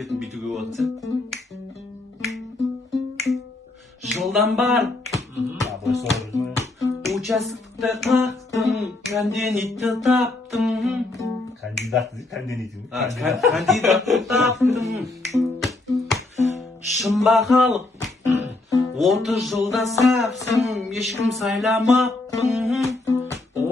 билетін бүйтуге болады. Жылдан барып участокты қақтым, кандидатты таптым. Кандидатты таптым. Шымба қалып 30 жылда сапсың, ешкім сайламаппын.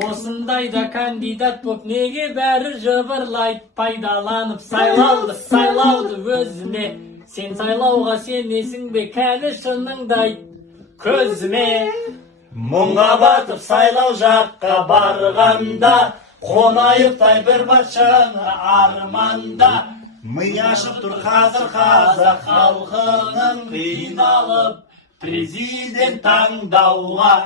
Осындайда кандидат боп неге бәрі жыбырлайды? Пайдаланып сайлауды өзіме. Сен сайлауға сенесің бе, кәні шыныңдай көзіме. Мұңға батып сайлау жаққа барғанда, қонайықтай бір батшаны арманда. Ми ашып тұр қазір қазақ халқының, қиналып президент таңдауға.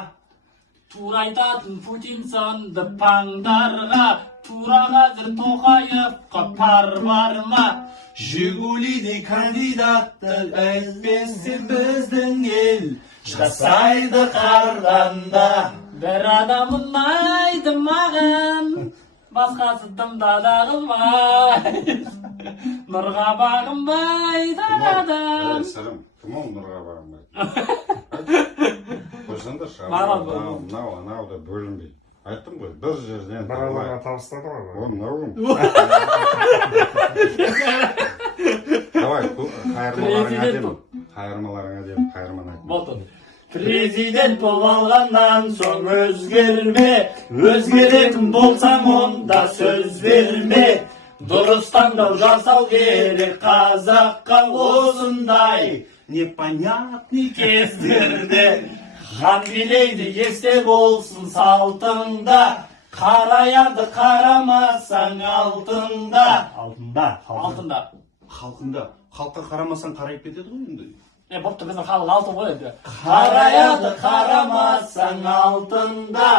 Тура айтатын Путин сынды паңдарға, тура қазір Тоқаевқа пар бар ма? Жигулидей кандидатты әйтпесе біздің ел жасайды қарданда. Бір адам ұнайды маған, басқасы тымда қылмайды. Нұрға бағынбайды адам. Сәлем, кім ол нұрға бағынбайды? Қойсаңдаршы, анау да бөлінбейді. Айттым ғой, бір жерден бір адамға табыстады ғой. О, мынау кім? Давай, қайырмаларыңа деп қайырманы айт. Болды. Президент болып алғаннан соң өзгерме, өзгеретін болсаң онда сөз берме. Дұрыс таңдау жасау керек қазаққа осындай непонятный кездерде. Хан билейді есте болсын салтыңда, қараяды қарамасаң алтында. Алтында. Халыққа қарамасаң қарайып кетеді ғой енді. Бопты біздің халық алтын ғой енді. Қараяды қарамасаң алтында.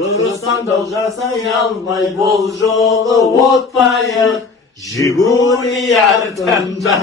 Дұрыс таңдау жасай алмай бұл жолы отпайық Жигули артында.